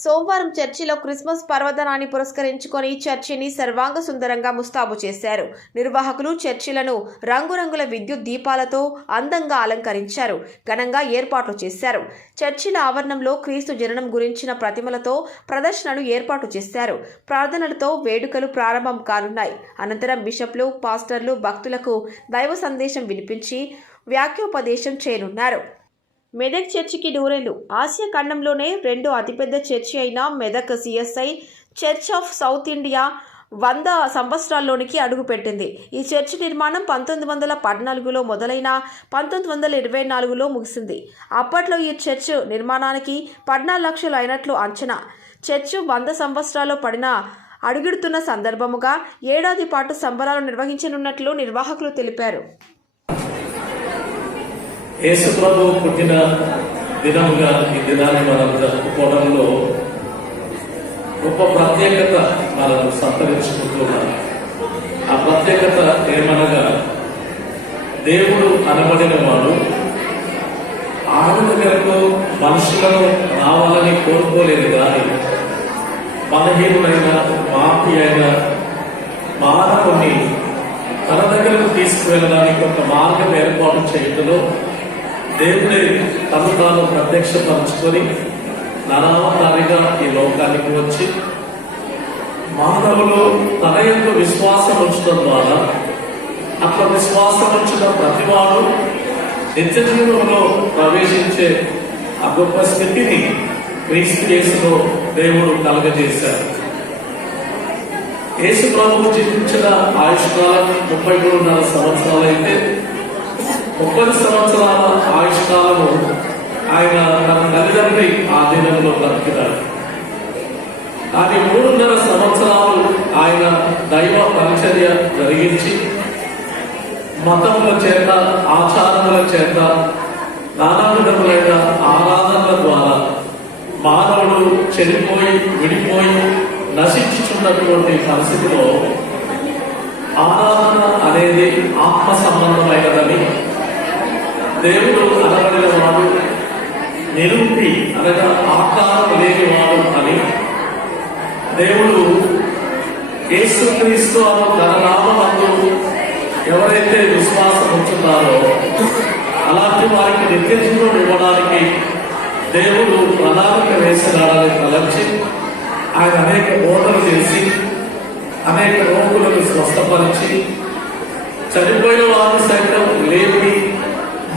సోమవారం చర్చిలో క్రిస్మస్ పర్వదినాన్ని పురస్కరించుకొని చర్చిని సర్వాంగ సుందరంగా ముస్తాబు చేశారు. నిర్వాహకులు చర్చిలను రంగురంగుల విద్యుత్ దీపాలతో అందంగా అలంకరించారు. ఘనంగా ఏర్పాట్లు చేశారు. చర్చిల ఆవరణంలో క్రీస్తు జననం గురించిన ప్రతిమలతో ప్రదర్శనలు ఏర్పాటు చేశారు. ప్రార్థనలతో వేడుకలు ప్రారంభం కానున్నాయి. అనంతరం బిషప్లు, పాస్టర్లు భక్తులకు దైవ సందేశం వినిపించి వాక్యోపదేశం చేయనున్నారు. మెదక్ చర్చికి నూరేళ్లు. ఆసియా ఖండంలోనే రెండో అతిపెద్ద చర్చి అయిన Medak CSI church of south India 100 సంవత్సరాల్లోనికి అడుగుపెట్టింది. ఈ చర్చి నిర్మాణం 1914లో మొదలైన 1924లో ముగిసింది. అప్పట్లో ఈ చర్చ్ నిర్మాణానికి 14 లక్షలు అయినట్లు అంచనా. చర్చ్ 100 సంవత్సరాలు పడిన అడుగుడుతున్న సందర్భముగా ఏడాది పాటు సంబరాలు నిర్వహించనున్నట్లు నిర్వాహకులు తెలిపారు. యేసు ప్రభు పుట్టిన దినముగా ఈ దినాన్ని మనం జరుపుకోవడంలో గొప్ప ప్రత్యేకత మనం సంతరించుకుంటున్నాం. ఆ ప్రత్యేకత ఏమనగా, దేవుడు అనబడిన వాడు ఆయన దగ్గరకు మనుషులను రావాలని కోరుకోలేదు కానీ బలహీనుడైన పాపి అయిన మానవుని తన దగ్గరకు తీసుకువెళ్ళడానికి ఒక మార్గం ఏర్పాటు చేయడంలో దేవుడే తను తాను ప్రత్యక్షపరుచుకొని నరావతారిగా ఈ లోకానికి వచ్చి మానవులు తన యొక్క విశ్వాసం ఉంచడం ద్వారా అట్లా విశ్వాసం ఉంచిన ప్రతివాడు నిత్య జీవంలో ప్రవేశించే ఆ గొప్ప స్థితిని క్రీస్తు యేసులో దేవుడు కలగజేశారు. యేసు ప్రభువు జీవించిన ఆయుష్కాలం 33.5 సంవత్సరాలైతే 30 సంవత్సరాల ఆయుష్కాలము ఆయన తన తల్లిదండ్రి ఆధీనంలో బ్రతికినాడు. కానీ 3.5 సంవత్సరాలు ఆయన దైవ పరిచర్య జరిగించి మతముల చేత, ఆచారముల చేత, నానా విధములైన ఆరాధనల ద్వారా మానవుడు చెడిపోయి విడిపోయి నశించుచున్నటువంటి పరిస్థితిలో ఆరాధన అనేది ఆత్మ సంబంధమైనదని, దేవుడు అనబడిన వాడు నిరూపి అనగా ఆకారం లేనివాడు అని దేవుడు యేసుక్రీస్తు తన నామమందు ఎవరైతే విశ్వాసం ఉంచున్నారో అలాంటి వారికి నిత్య జీవం ఇవ్వడానికి దేవుడు ప్రణాళిక వేసినాడని తలంచి ఆయన అనేక బోధనలు చేసి అనేక రోగులను స్వస్థపరిచి చనిపోయిన వారు సైతం లేపి